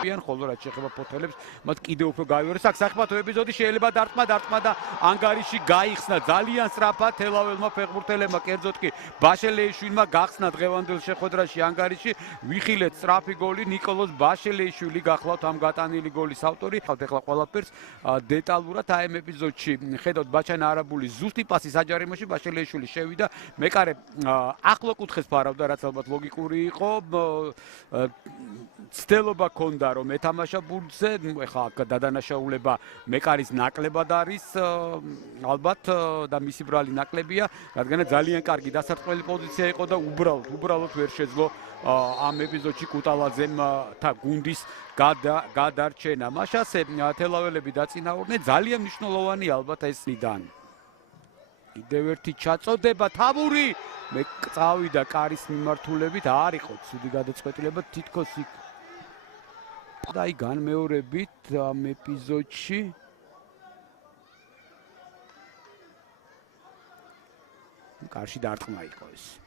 ხოლო რაც შეეხება ფოთელებს, მათ კიდევ უფრო გაივიარეს. აქ სახიფათო ეპიზოდი შეიძლება დარტყმა და ანგარიში გაიხსნა ძალიან სწრაფად თელაველმა ფეხბურთელებმა, კერძოდ კი ბაშელეიშვილმა გახსნა დღევანდელ შეხვედრაში ანგარიში. ვიხილეთ სწრაფი გოლი, ნიკოლოზ ბაშელეიშვილი გახლავთ ამ გატანილი გოლის ავტორი. ახლა ყველაფერს დეტალურად აი ამ ეპიზოდში ხედავთ ბაჩან არაბული ზუსტი პასი საჯარიმოში ბაშელეიშვილი შევიდა. მეკარე ახლო კუთხეს ფარავდა, რაც ალბათ ლოგიკური იყო. ცდელობა ქონდა რომ ეთამაშა ბურთზე, ეხლა აქ დადანაშაულება მეკარის ნაკლებად არის ალბათ და მისი ბრალი ნაკლებია, რადგან ძალიან კარგი დასარტყმელი პოზიცია იყო და უბრალოდ ვერ შეძლო ამ ეპიზოდში კუტალაძემ და გუნდის გადარჩენა. მაშასე თელაველები დაწინაურდნენ, ძალიან მნიშვნელოვანი ალბათ ეს ნიდან. კიდევ ერთი ჩაწოდება, თავური მე წავიდა კარის მიმართულებით, არ იყო ცუდი გადაწყვეტილება, თითქოს იქ და აი განმეორებით ამ ეპიზოდში კარში დარტყმა იყო ეს.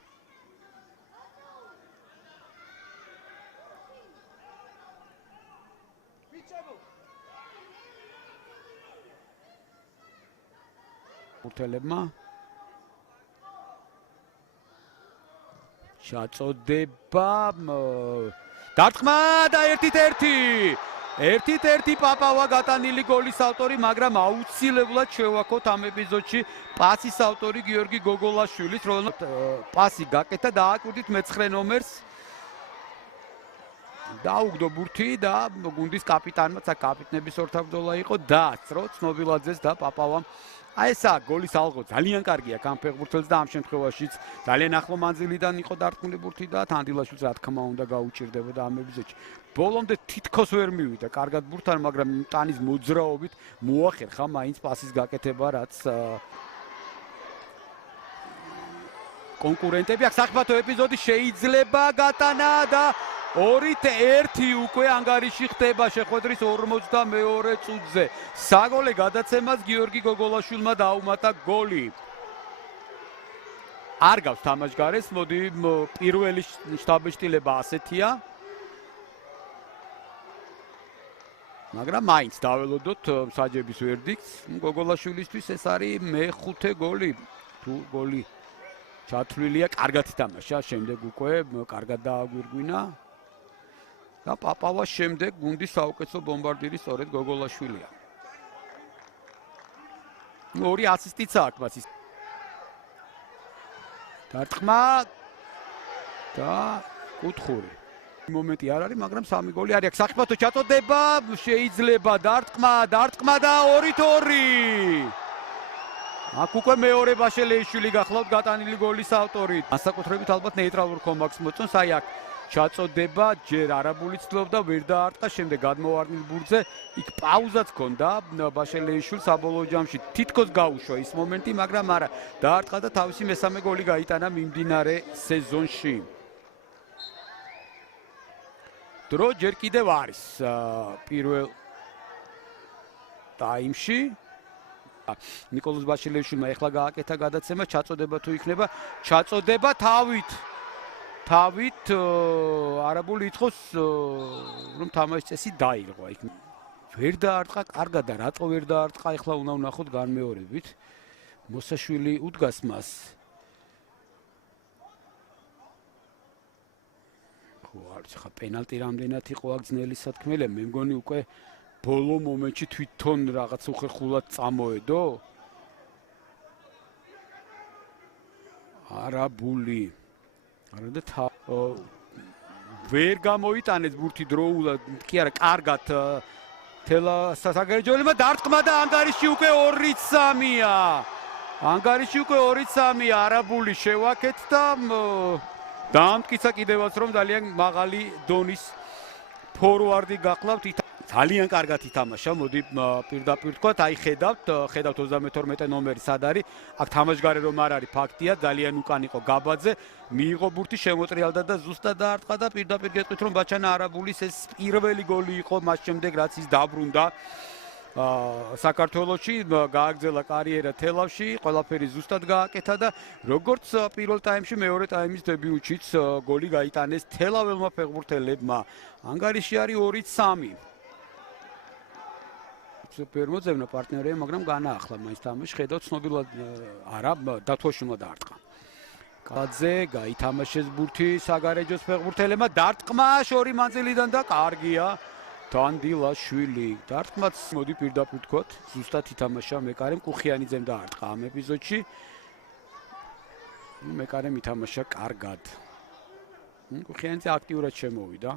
ფეხბურთელებმა ჩაწოდება დარტყმა და 1-1 პაპავა გატანილი გოლის ავტორი, მაგრამ აუცილებლად შევაქოთ ამ ეპიზოდში პასის ავტორი გიორგი გოგოლაშვილის, რომელმაც პასი გაკეთა და აკვირდით მე-9 ნომერს. დაუგდო ბურთი და გუნდის კაპიტანმაც კაპიტნების ორთაბრძოლა იყო დაასწრო ცნობილაძეს და პაპავამ. აი ესა გოლის ალღო ძალიან კარგია კამ ფეხბურთელს და ამ შემთხვევაშიც ძალიან ახლო მანძილიდან იყო დარტყმული ბურთი და თანდილაშვილს რა თქმა უნდა გაუჭირდებოდა ამ ეპიზოდში. ბოლომდე თითქოს ვერ მივიდა კარგად ბურთთან, მაგრამ ტანის მოძრაობით მოახერხა მაინც პასის გაკეთება, რაც კონკურენტები აქ სახიფათო ეპიზოდი შეიძლება გატანა და 2-1 უკვე ანგარიში ხდება შეხვედრის 42 წუთზე. საგოლე გადაცემას გიორგი გოგოლაშვილმა დაუმატა გოლი. არ გავს თამაშგარეს, მოდი პირველი შტაბეშტილება ასეთია. მაგრამ მაინც დაველოდოთ საჯების ვერდიქტს. გოგოლაშვილისთვის ეს არის მე-5 გოლი. თუ გოლი ჩათვლილია, კარგად ითამაშა, შემდეგ უკვე კარგად დააგვირგვინა. და პაპავა შემდეგ გუნდის საუკეთესო ბომბარდირი სწორედ გოგოლაშვილია. 2 ასისტიც აქვს მას. დარტყმა და კუთხური. მომენტი არ არის, მაგრამ 3 გოლი არის. აქ სახიფათო ჩაწოდება, შეიძლება დარტყმა და 2-2. აქ უკვე მეორე ბაშელეიშვილი გახლავთ გატანილი გოლის ავტორი. განსაკუთრებით ალბათ ნეიტრალურ კომაკს მოწონს, აი აქ ჩაწოდება ჯერ არაბული ცდილობდა ვერ დაარტყა, შემდეგ გადმოვარდნილ ბურთზე იქ პაუზაც ჰქონდა ბაშელეიშვილს საბოლოო ჯამში თითქოს გაუშვა ის მომენტი, მაგრამ არა დაარტყა და თავისი მესამე გოლი გაიტანა მიმდინარე სეზონში. დრო ჯერ კიდევ არის პირველ ტაიმში. ნიკოლოზ ბაშელეიშვილმა ეხლა გააკეთა გადაცემა, ჩაწოდება თუ იქნება, ჩაწოდება თავით არაბული ითხოვს რომ თამაშის წესი დაირღვა იქ. ვერ დაარტყა, კარგად და რატო ვერ დაარტყა, ეხლა უნდა ვნახოთ განმეორებით. მოსაშვილი უდგას მას. ხო, არის ხა პენალტი რამდენად იყო აქ ძნელი სათქმელია, მე მგონი უკვე ბოლო მომენტში თვითონ რაღაც უხერხულად წამოედო. არაბული არა და ვერ გამოიტანეს ბურთი დროულად, კი არა, კარგად თელა სასაგარეჯოებმა დარტყმა და ანგარიში უკვე 2-3-ია. ანგარიში უკვე 2-3-ია, არაბული შევაკეთ და დაამტკიცა კიდევაც რომ ძალიან მაღალი დონის ფორვარდი გახლავთ. ძალიან კარგად ითამაშა, მოდი პირდაპირ თქვათ, აი ხედავთ 32 ნომერი სად არის. აქ თამაშგარე რომ არ არის ფაქტია, ძალიან უკან იყო გაბაძე, მიიღო ბურთი, შემოტრიალდა და ზუსტად დაარტყა და პირდაპირ გეტყვით რომ ბაჩანა არაბულის ეს პირველი გოლი იყო მას შემდეგ რაც ის დაბრუნდა საქართველოში გააგრძელა კარიერა თელავში, ყველაფერი ზუსტად გააკეთა და როგორც პირველ ტაიმში, მეორე ტაიმის დებიუტშიც გოლი გაიტანეს თელაველმა ფეხბურთელებმა. ანგარიში არის 2-3. სუპერ მოძებნა პარტნიორია, მაგრამ განაახლა მაინც თამაში, ხედავთ ცნობილად არა, დათვაშულა დაარტყა. კაძე გაითამაშეს ბურთი საგარეჯოს ფეხბურთელებმა, დარტყმა შორი მანძილიდან და კარგია. დანდილაშვილი დარტყმაც მოდი პირდაპირ თქვათ, ზუსტად ითამაშა მეკარემ კუხიანიძემ დაარტყა ამ ეპიზოდში. მეკარემ ითამაშა კარგად. კუხიანიძე აქტიურად შემოვიდა.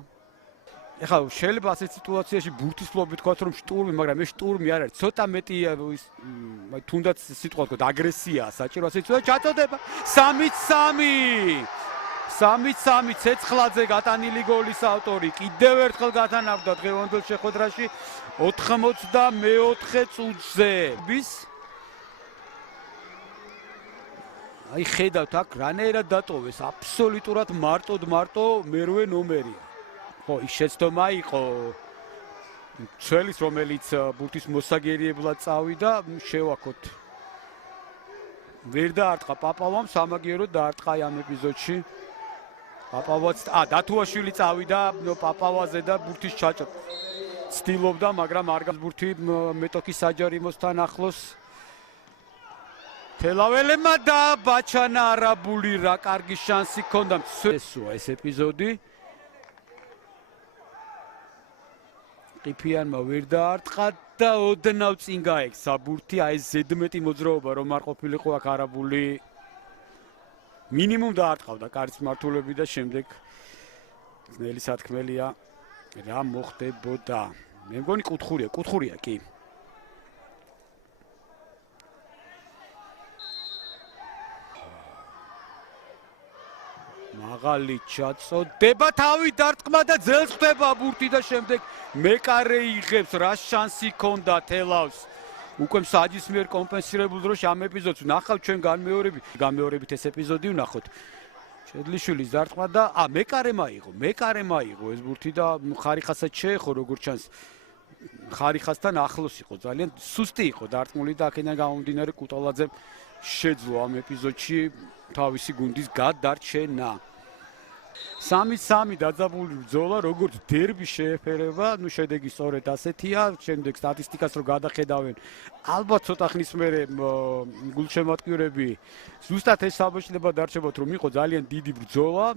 ეხლა შეიძლება ასეთ სიტუაციაში ბურთის ფლობი თქვათ რომ შტურმი, მაგრამ ეს შტურმი არ არის, ცოტა მეტი თუნდაც სიტყვა თქვათ აგრესია საჭირო ასეთ სიტუაციაში ჩაწოდება 3-3 3-3 ცეცხლაძე გატანილი გოლის ავტორი კიდევ ერთხელ გათანაბრდა დღევანდელ შეხვედრაში 94 წუთზე. აი ხედავთ აქ რანაირად დატოვეს აბსოლუტურად მარტო მერვე ნომერია. ხო, ის შეცდომა იყო ცველის, რომელიც ბურთის მოსაგერიებლად წავიდა, შევაქოთ. ვერ დაარტყა პაპავამ, სამაგიეროდ დაარტყა ამ ეპიზოდში. პაპავაც, დათუაშვილი წავიდა პაპავაზე და ბურთის ჩაჭრა ცდილობდა, მაგრამ არ გას ბურთი მეტოქის საჯარიმოსთან ახლოს. თელაველებმა და ბაჩანა არაბული რა კარგი შანსი ჰქონდა. ესოა ეს ეპიზოდი. ყიფიანმა ვერ დაარტყა და ოდნავ წინ გაექცა ბურთი, აი ზედმეტი მოძრაობა რომ არ ყოფილიყო აქ არაბული. მინიმუმ დაარტყავდა კარის მმართველები და შემდეგ ძნელი სათქმელია რა მოხდებოდა. მე მგონი კუთხურია კი. მაღალი ჩაწოდება, თავი დარტყმა და ძელს ხდება ბურთი და შემდეგ მეკარე იღებს, რა შანსი ჰქონდა თელავს. უკვე მსაჯის მიერ კომპენსირებულ დროში ამ ეპიზოდს ვნახავთ ჩვენ განმეორებით ეს ეპიზოდი ვნახოთ. შედლიშვილის დარტყმა და მეკარემ აიღო ეს ბურთი და ხარიხასაც შეეხო როგორც ჩანს. ხარიხასთან ახლოს იყო, ძალიან სუსტი იყო დარტყმული და აქედან გამომდინარე კუტალაძემ შეძლო ამ ეპიზოდში თავისი გუნდის გადარჩენა. 3-3 დაძაბული ბრძოლა, როგორც დერბი შეეფერება, შედეგი სწორედ ასეთია, შემდეგ სტატისტიკას რო გადახედავენ, ალბათ ცოტა ხნის მერე გულშემატკივრები ზუსტად ეს საბჭოება დარჩებათ, რომ იყო ძალიან დიდი ბრძოლა.